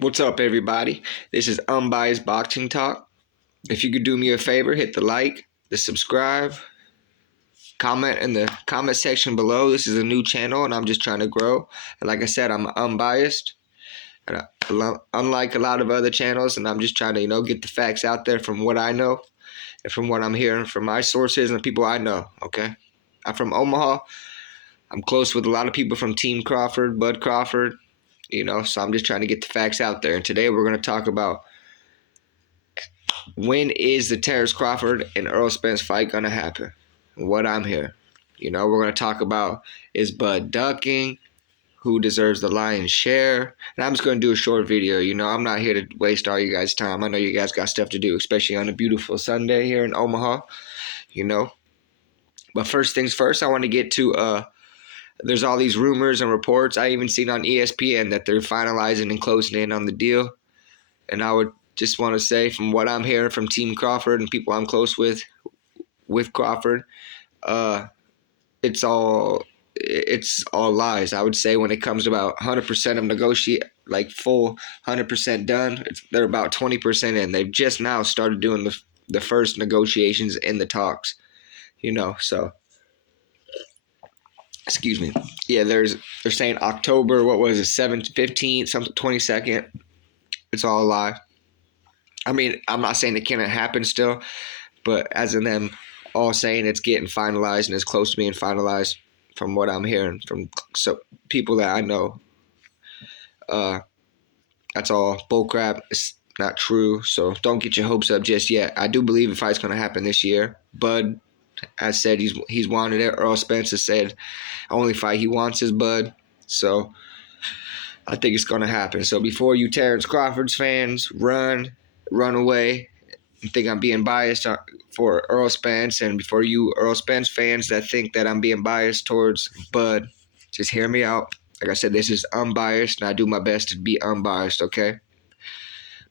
What's up, everybody? This is Unbiased Boxing Talk. If you could do me a favor, hit the like, the subscribe, comment in the comment section below. This is a new channel, and I'm just trying to grow. And like I said, I'm unbiased, and unlike a lot of other channels, and I'm just trying to, get the facts out there from what I know and from what I'm hearing from my sources and the people I know. Okay, I'm from Omaha. I'm close with a lot of people from Team Crawford, Bud Crawford. So I'm just trying to get the facts out there. And today we're going to talk about when is the Terrence Crawford and Errol Spence fight going to happen? What I'm hearing. We're going to talk about, is Bud ducking? Who deserves the lion's share? And I'm just going to do a short video. I'm not here to waste all you guys' time. I know you guys got stuff to do, especially on a beautiful Sunday here in Omaha. But first things first, I want to get to there's all these rumors and reports. I even seen on ESPN that they're finalizing and closing in on the deal. And I would just want to say, from what I'm hearing from Team Crawford and people I'm close with Crawford, it's all lies. I would say when it comes to about 100% of negotiate, like full 100% done, they're about 20% in. They've just now started doing the first negotiations in the talks. So. Excuse me. Yeah, they're saying October, what was it, 7th, 15th, something, 22nd. It's all a lie. I mean, I'm not saying it can't happen still, but as in them all saying it's getting finalized and it's close to being finalized from what I'm hearing from people that I know. That's all bullcrap. It's not true, so don't get your hopes up just yet. I do believe the fight's going to happen this year. Bud has said he's wanted it. Errol Spence has said only fight he wants is Bud. So I think it's going to happen. So before you Terrence Crawford's fans run away and think I'm being biased for Errol Spence, and before you Errol Spence fans that think that I'm being biased towards Bud, just hear me out. Like I said, this is unbiased, and I do my best to be unbiased, okay?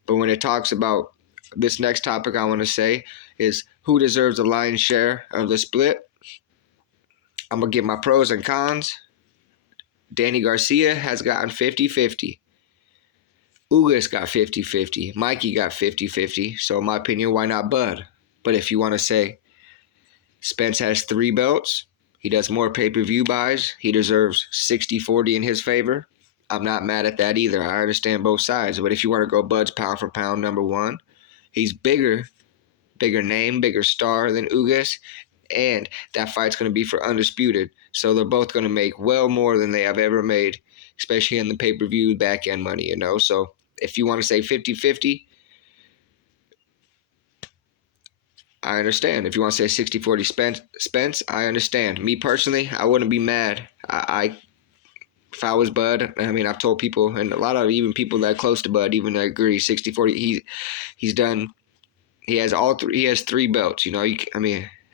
But when it talks about this next topic, I want to say is who deserves the lion's share of the split. I'm going to give my pros and cons. Danny Garcia has gotten 50-50. Ugas got 50-50. Mikey got 50-50. So in my opinion, why not Bud? But if you want to say Spence has 3 belts, he does more pay-per-view buys, he deserves 60-40 in his favor. I'm not mad at that either. I understand both sides. But if you want to go Bud's pound for pound number one, he's bigger name, bigger star than Ugas, and that fight's going to be for undisputed. So they're both going to make well more than they have ever made, especially in the pay-per-view back-end money, So if you want to say 50-50, I understand. If you want to say 60-40 Spence, I understand. Me personally, I wouldn't be mad. If I was Bud, I mean, I've told people, and a lot of even people that are close to Bud even agree, 60-40, he's done. He has 3 belts,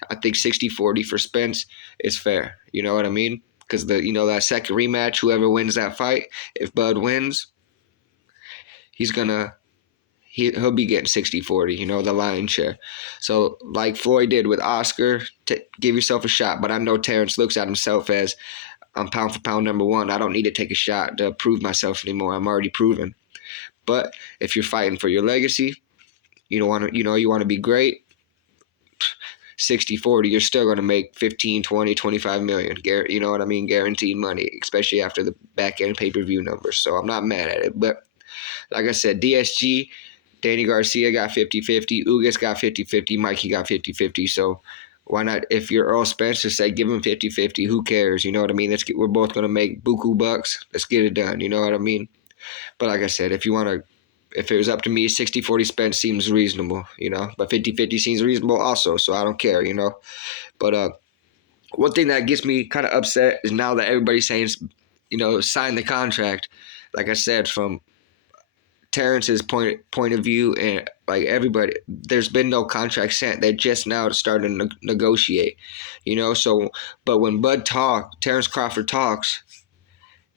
I think 60-40 for Spence is fair. You know what I mean? Because that second rematch, whoever wins that fight, if Bud wins, he'll be getting 60-40, the lion's share. So like Floyd did with Oscar, give yourself a shot. But I know Terrence looks at himself as I'm pound for pound number one. I don't need to take a shot to prove myself anymore. I'm already proven. But if you're fighting for your legacy, you want to be great. 60-40, you're still going to make 15, 20, 25 million. You know what I mean? Guaranteed money, especially after the back-end pay-per-view numbers. So I'm not mad at it. But like I said, DSG, Danny Garcia got 50-50. Ugas got 50-50. Mikey got 50-50. So why not, if you're Earl Spence, just say give him 50-50. Who cares? You know what I mean? We're both going to make buku bucks. Let's get it done. You know what I mean? But like I said, if it was up to me, 60-40 Spence seems reasonable, But 50-50 seems reasonable also, so I don't care, But one thing that gets me kind of upset is now that everybody's saying, sign the contract. Like I said, from Terrence's point of view, and like everybody, there's been no contract sent. They're just now starting to negotiate, So, but when Terrence Crawford talks,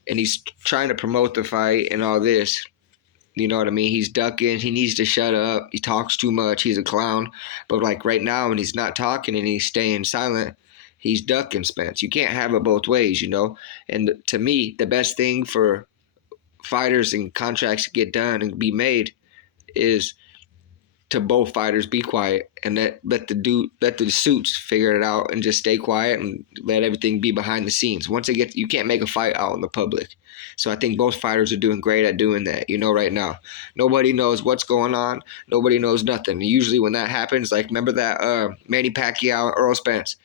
and he's trying to promote the fight and all this, you know what I mean? He's ducking. He needs to shut up. He talks too much. He's a clown. But like right now, when he's not talking and he's staying silent, he's ducking Spence. You can't have it both ways, And to me, the best thing for fighters and contracts get done and be made is to both fighters be quiet and let the suits figure it out and just stay quiet and let everything be behind the scenes. Once they get, you can't make a fight out in the public. So I think both fighters are doing great at doing that. Right now, nobody knows what's going on. Nobody knows nothing. Usually when that happens, like remember that Manny Pacquiao, Earl Spence.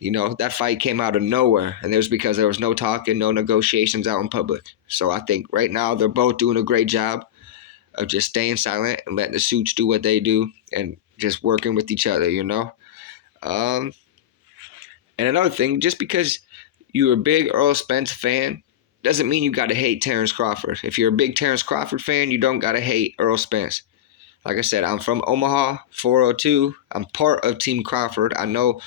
That fight came out of nowhere, and it was because there was no talking, no negotiations out in public. So I think right now they're both doing a great job of just staying silent and letting the suits do what they do and just working with each other. And another thing, just because you're a big Earl Spence fan doesn't mean you got to hate Terrence Crawford. If you're a big Terrence Crawford fan, you don't got to hate Earl Spence. Like I said, I'm from Omaha, 402. I'm part of Team Crawford. I know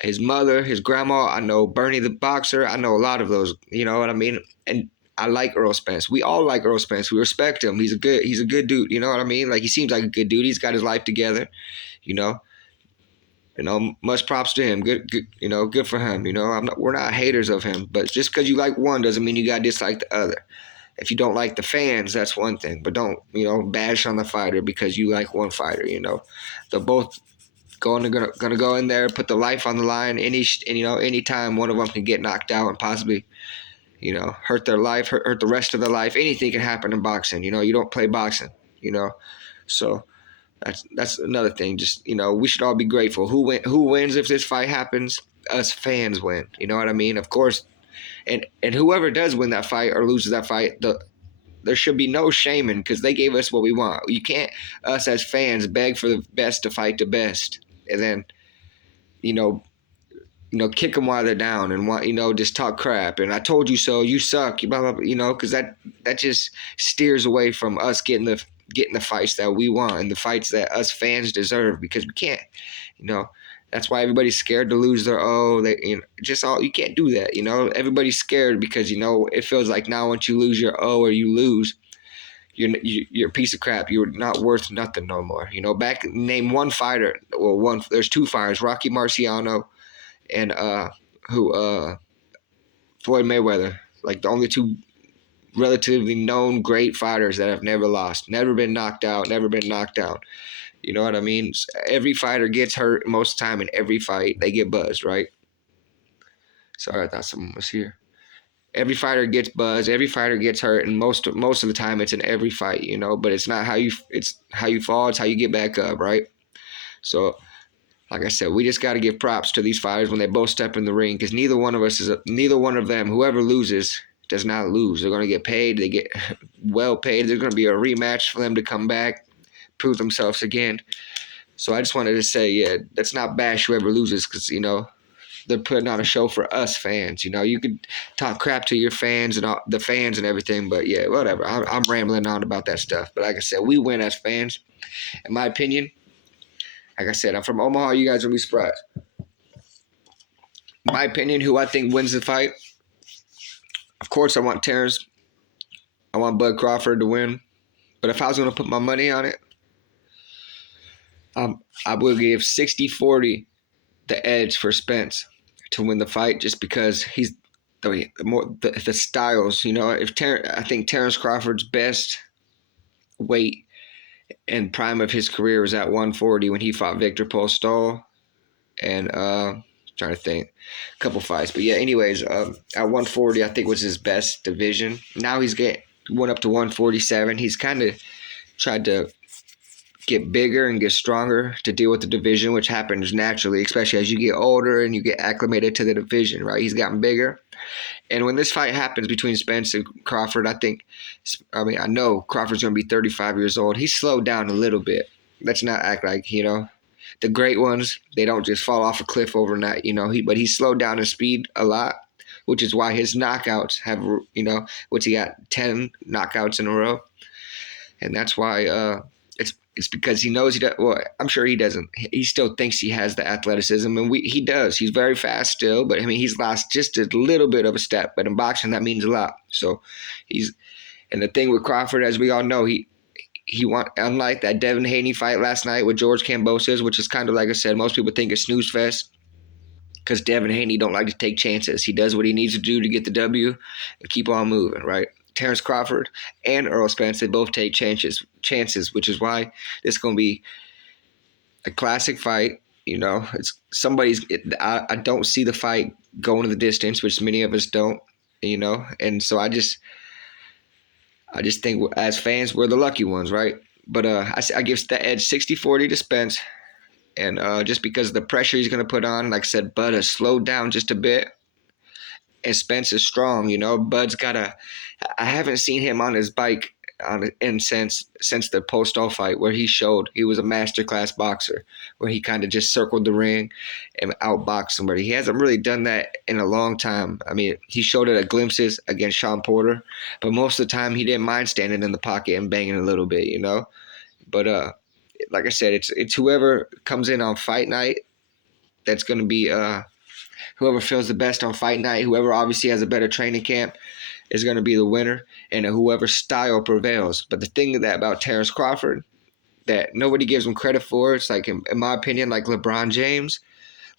his mother, his grandma. I know Bernie the boxer. I know a lot of those. You know what I mean? And I like Earl Spence. We all like Earl Spence. We respect him. He's a good dude. You know what I mean? Like he seems like a good dude. He's got his life together. You know, much props to him. Good. Good for him. We're not haters of him, but just because you like one doesn't mean you got to dislike the other. If you don't like the fans, that's one thing, but don't bash on the fighter because you like one fighter. They're both gonna go in there, put the life on the line. Any time one of them can get knocked out and possibly hurt their life, hurt the rest of their life. Anything can happen in boxing. You don't play boxing. So. That's another thing. Just we should all be grateful. Who wins if this fight happens? Us fans win. You know what I mean? Of course, and whoever does win that fight or loses that fight, there should be no shaming because they gave us what we want. You can't us as fans beg for the best to fight the best, and then kick them while they're down and just talk crap and I told you so, you suck, blah blah, because that just steers away from us getting the fights that we want and the fights that us fans deserve because we can't, that's why everybody's scared to lose their you can't do that, everybody's scared because it feels like now once you lose your or you lose, you're a piece of crap. You're not worth nothing no more. Name one fighter. Well, there's two fighters, Rocky Marciano and Floyd Mayweather, like the only two relatively known great fighters that have never lost, never been knocked out, never been knocked down. You know what I mean? Every fighter gets hurt most of the time in every fight. They get buzzed, right? Sorry, I thought someone was here. Every fighter gets buzzed. Every fighter gets hurt, and most of the time it's in every fight, But it's not it's how you fall. It's how you get back up, right? So, like I said, we just got to give props to these fighters when they both step in the ring because neither one of them, whoever loses, does not lose. They're going to get paid. They get well paid. There's going to be a rematch for them to come back, prove themselves again. So I just wanted to say, yeah, let's not bash whoever loses because, they're putting on a show for us fans. You could talk crap to your fans and the fans and everything, but yeah, whatever. I'm rambling on about that stuff. But like I said, we win as fans. In my opinion, like I said, I'm from Omaha. You guys will be surprised. My opinion, who I think wins the fight, of course, I want Terrence. I want Bud Crawford to win. But if I was going to put my money on it, I would give 60-40 the edge for Spence to win the fight just because he's the styles. I think Terrence Crawford's best weight and prime of his career was at 140 when he fought Victor Postol. And trying to think, a couple fights, but yeah. Anyways, at 140, I think was his best division. Now went up to 147. He's kind of tried to get bigger and get stronger to deal with the division, which happens naturally, especially as you get older and you get acclimated to the division. Right? He's gotten bigger, and when this fight happens between Spence and Crawford, I know Crawford's going to be 35 years old. He's slowed down a little bit. Let's not act like the great ones, they don't just fall off a cliff overnight, but he's slowed down in speed a lot, which is why his knockouts have, what's he got, 10 knockouts in a row. And that's why it's because he knows I'm sure he doesn't. He still thinks he has the athleticism, and he does. He's very fast still, but he's lost just a little bit of a step. But in boxing, that means a lot. So and the thing with Crawford, as we all know, unlike that Devin Haney fight last night with George Kambosos, which is kind of, like I said, most people think it's snooze fest because Devin Haney don't like to take chances. He does what he needs to do to get the W and keep on moving, right? Terrence Crawford and Earl Spence, they both take chances, which is why this is going to be a classic fight. You know, it's somebody's. I don't see the fight going to the distance, which many of us don't. You know, and so I just think as fans we're the lucky ones, right? But I give the edge 60-40 to Spence, and just because of the pressure he's going to put on, like I said, Bud has slowed down just a bit, and Spence is strong. You know, Bud's got a. I haven't seen him on his bike since the Postol fight where he showed he was a masterclass boxer, where he kind of just circled the ring and outboxed somebody. He hasn't really done that in a long time. I mean, he showed it at glimpses against Sean Porter, but most of the time he didn't mind standing in the pocket and banging a little bit, you know. But like I said, it's whoever comes in on fight night that's going to be whoever feels the best on fight night, whoever obviously has a better training camp is going to be the winner, and whoever style prevails. But the thing about Terrence Crawford that nobody gives him credit for, it's like, in my opinion, like LeBron James.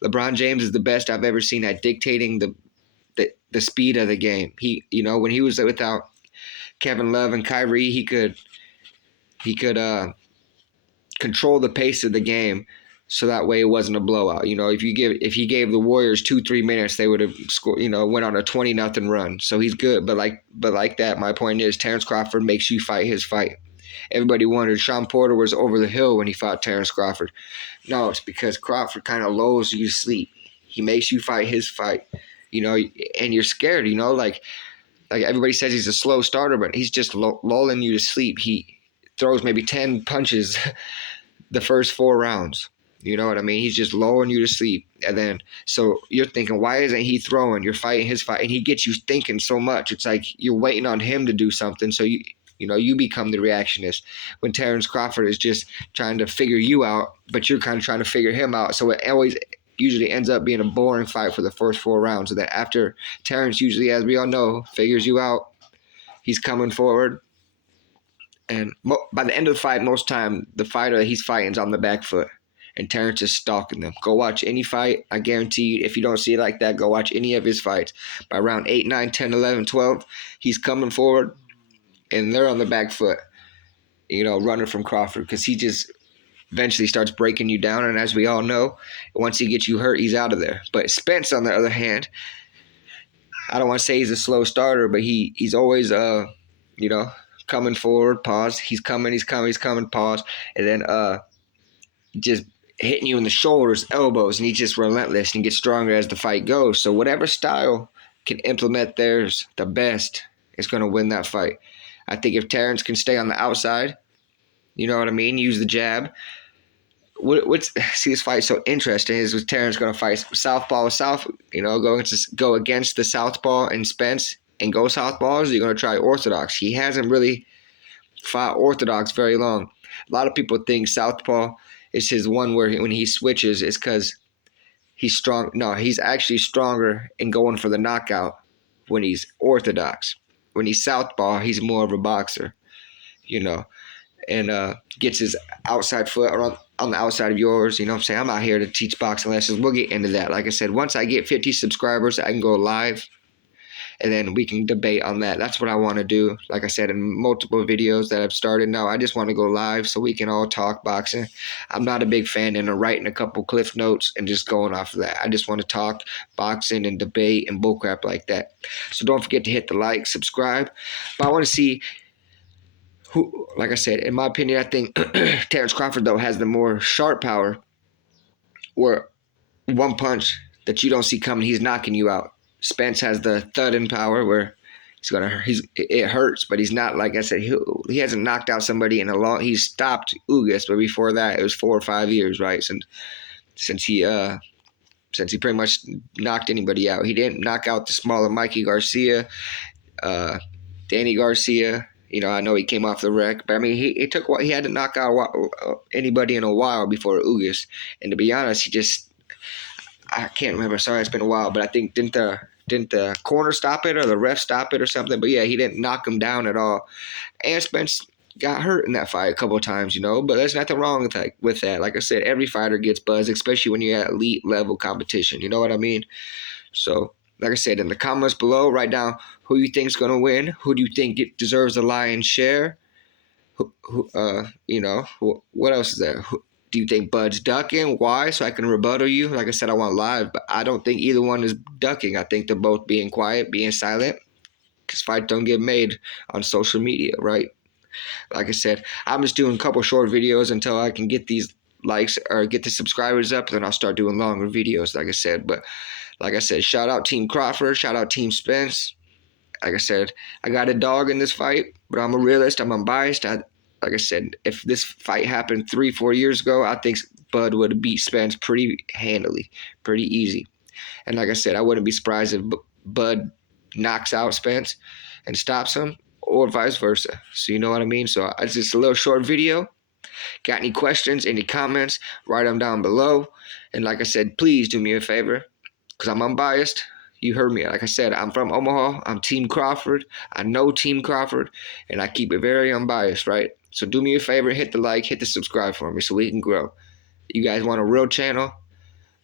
LeBron James is the best I've ever seen at dictating the speed of the game. He, you know, when he was without Kevin Love and Kyrie, he could control the pace of the game, so that way it wasn't a blowout. You know, if he gave the Warriors 2-3 minutes, they would have scored. You know, went on a 20-0 run. So he's good, but like that, my point is Terrence Crawford makes you fight his fight. Everybody wondered Sean Porter was over the hill when he fought Terrence Crawford. No, it's because Crawford kind of lulls you to sleep. He makes you fight his fight. You know, and you're scared. You know, like everybody says he's a slow starter, but he's just lulling you to sleep. He throws maybe 10 punches the first 4 rounds. You know what I mean? He's just lulling you to sleep. And then, so you're thinking, why isn't he throwing? You're fighting his fight. And he gets you thinking so much. It's like you're waiting on him to do something. So you become the reactionist. When Terrence Crawford is just trying to figure you out, but you're kind of trying to figure him out. So it always usually ends up being a boring fight for the first 4 rounds. And then after Terrence usually, as we all know, figures you out, he's coming forward. And by the end of the fight, most time, the fighter that he's fighting is on the back foot. And Terrence is stalking them. Go watch any fight. I guarantee you, if you don't see it like that, go watch any of his fights. By round 8, 9, 10, 11, 12, he's coming forward, and they're on the back foot, you know, running from Crawford, because he just eventually starts breaking you down. And as we all know, once he gets you hurt, he's out of there. But Spence, on the other hand, I don't want to say he's a slow starter, but he's always, you know, coming forward, pause. He's coming, pause. And then just hitting you in the shoulders, elbows, and he's just relentless and gets stronger as the fight goes. So whatever style can implement theirs the best is going to win that fight. I think if Terrence can stay on the outside, you know what I mean, use the jab. See, this fight so interesting is with Terrence going to fight southpaw with south, you know, go against the southpaw and Spence and go southpaws. You're going to try orthodox. He hasn't really fought orthodox very long. A lot of people think southpaw is his one where when he switches, it's because he's strong. No, he's actually stronger in going for the knockout when he's orthodox. When he's southpaw, he's more of a boxer, you know, and gets his outside foot on the outside of yours. You know what I'm saying? I'm out here to teach boxing lessons. We'll get into that. Like I said, once I get 50 subscribers, I can go live, and then we can debate on that. That's what I want to do. Like I said, in multiple videos that I've started now, I just want to go live so we can all talk boxing. I'm not a big fan of writing a couple cliff notes and just going off of that. I just want to talk boxing and debate and bullcrap like that. So don't forget to hit the like, subscribe. But I want to see who, like I said, in my opinion, I think Terrence Crawford, though, has the more sharp power, where one punch that you don't see coming, he's knocking you out. Spence has the thudding power where it hurts, but he's not, like I said, he hasn't knocked out somebody in a long. He's stopped Ugas, but before that it was 4 or 5 years, right? Since he pretty much knocked anybody out. He didn't knock out the smaller Mikey Garcia, Danny Garcia. You know, I know he came off the wreck, but I mean, he had to knock out anybody in a while before Ugas. And to be honest, I can't remember. Sorry, it's been a while, but I think didn't the corner stop it or the ref stop it or something? But yeah, he didn't knock him down at all. And Spence got hurt in that fight a couple of times, you know, but there's nothing wrong with that. Like I said, every fighter gets buzz, especially when you're at elite level competition. You know what I mean? So like I said, in the comments below, write down who you think's gonna win. Who do you think deserves the lion's share? What else is there? Do you think Bud's ducking? Why? So I can rebuttal you. Like I said, I want live, but I don't think either one is ducking. I think they're both being quiet, being silent, because fights don't get made on social media, right? Like I said, I'm just doing a couple short videos until I can get these likes or get the subscribers up. Then I'll start doing longer videos, like I said. But like I said, shout out Team Crawford, shout out Team Spence. Like I said, I got a dog in this fight, but I'm a realist. I'm unbiased. Like I said, if this fight happened 3-4 years ago, I think Bud would have beat Spence pretty handily, pretty easy. And like I said, I wouldn't be surprised if Bud knocks out Spence and stops him, or vice versa. So you know what I mean? So it's just a little short video. Got any questions, any comments, write them down below. And like I said, please do me a favor, because I'm unbiased. You heard me. Like I said, I'm from Omaha. I'm Team Crawford. I know Team Crawford, and I keep it very unbiased, right? So do me a favor, hit the like, hit the subscribe for me so we can grow. You guys want a real channel,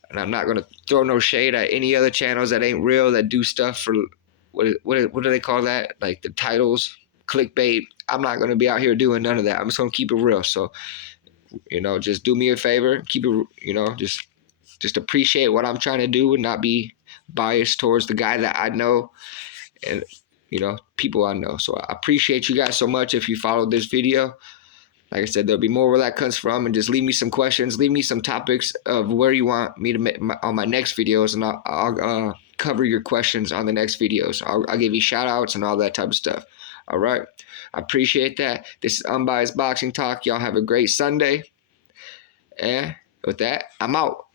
and I'm not going to throw no shade at any other channels that ain't real, that do stuff for, what do they call that? Like the titles, clickbait. I'm not going to be out here doing none of that. I'm just going to keep it real. So, just do me a favor. Keep it, just appreciate what I'm trying to do and not be biased towards the guy that I know and, people I know. So I appreciate you guys so much if you followed this video. Like I said, there'll be more where that comes from, and just leave me some questions, leave me some topics of where you want me to make on my next videos, and I'll cover your questions on the next videos. I'll give you shout outs and all that type of stuff. All right. I appreciate that. This is Unbiased Boxing Talk. Y'all have a great Sunday. And with that, I'm out.